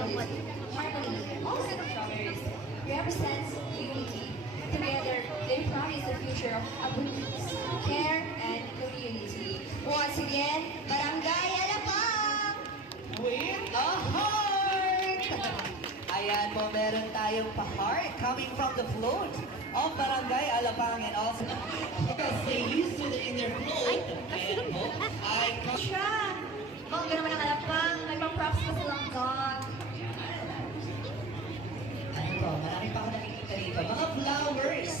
Harmony, all set of strawberries, represents unity. Together, they promise the future of abundance, care, and community. Once again, Barangay Alapang! With a heart! Ayan po, meron tayong pa-heart coming from the float of Barangay Alapang and also because they used to in their float. Ayan po, Siya! Bongga naman ang Alapang, may mga props pa silang dog. ano to, marami pa ako nakikita rito. Mga flowers.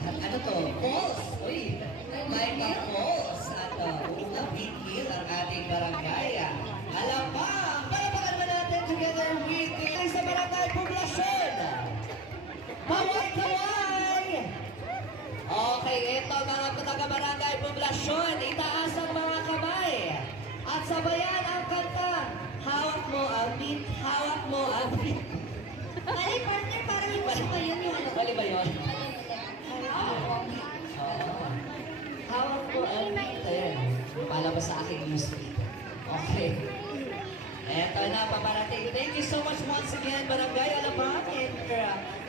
At ano to, balls. Uy, may mga balls. At unang big hill ang ating barangay. Alapang! Palapakan naman natin together with the sa barangay poblasyon. Kaway-kaway! Okay, ito mga taga-barangay poblasyon. Itaas ang mga kamay. At sabayan ang kanta. Hawak mo ang beat, hawak mo ang beat. Mali, partner, parang yung gusto ko yun yung ano. Mali ba yun? Hawak ko ang meter. Palabas sa aking newsfeed. Okay. Eto na, paparating. Thank you so much once again, Barangay Alapang and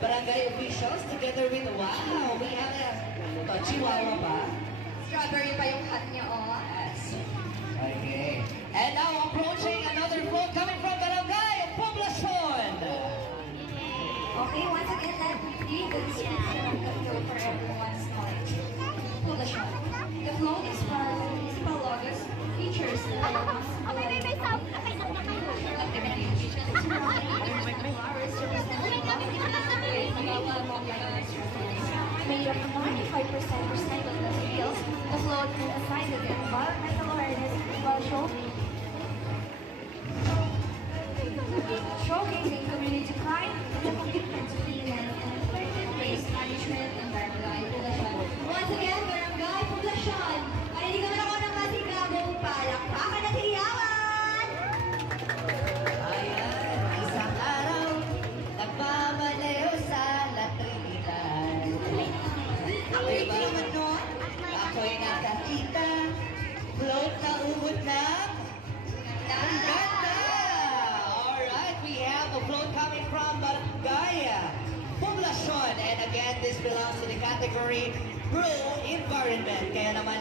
Barangay officials together with, wow, we have a chihuahua pa. Strawberry pa yung hat niya, oh. Yes. Okay. And now approaching another float coming from Barangay Poblacion. Okay, once again, let me read the description of the float for everyone's knowledge. Poblacion. The float is from municipal logos, features the activities. Flowers representing made up of 95% recycled materials. The float emphasizes environmental awareness while showcasing community pride and the commitment to clean and effective waste management and barangay poblasyon. Once again, barangay poblasyon! Ay, hindi naman ako ng masigabong palakpakan at hiyawan! Ayan, isang araw, nagmamalayo sa latrinan. Ang Diba? pretty naman nun. Ako'y nakakita, float na umot na. Ang ganda! Alright, we have a float coming from Barangay Poblacion. And again, this belongs to the category Grow Environment. Kaya naman,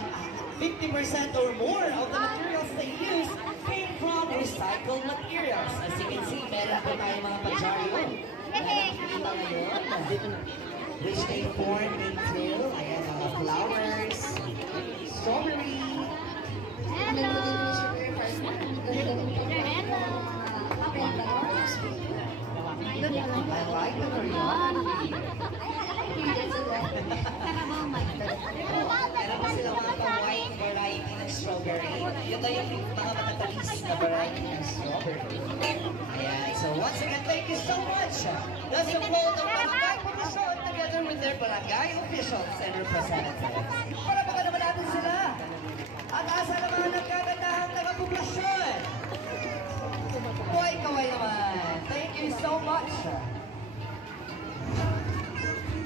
50% or more of the materials they use came from recycled materials. As you can see, meron po tayong mga pajaryo. Nakikita ngayon. Which they form into, ayan, mga flowers, strawberry, I like the variety. Meron pa sila mga pa-white variety ng strawberry. Yun na yung mga matatalis na variety ng strawberry. Ayan, so once again, thank you so much. That's the float of Barangay Poblacion together with their barangay officials and representatives. Para baka naman natin sila. At asa naman ang kagandahang taga-poblasyon. Kaway-kaway naman. Thank you so much.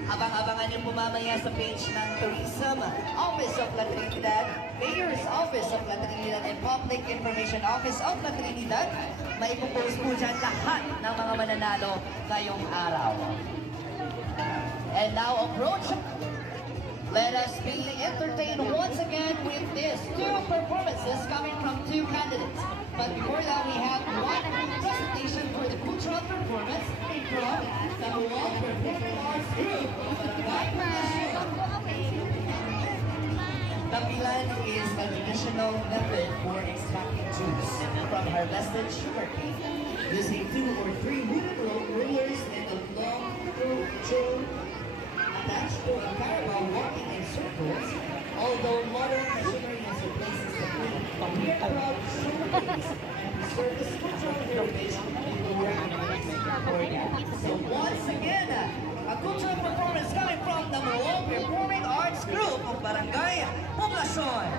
Abang-abangan niyo po mamaya sa page ng Tourism Office of La Trinidad, Mayor's Office of La Trinidad, and Public Information Office of La Trinidad. May ipopost po dyan lahat ng mga mananalo ngayong araw. And now approach. Let us be entertained once again with these two performances coming from two candidates. But before that, we have one presentation for the cultural performance from the World Performing Arts Group of Barangay Poblacion. Tampilan is a traditional method for extracting juice from harvested sugarcane using 2 or 3 wooden rollers and a long chain attached to a carabao walking in circles. Although modern machinery has replaced the clean, proud showcase and preserve the cultural heritage in the world. So once again, a cultural performance coming from the World Performing Arts Group of Barangay Poblacion.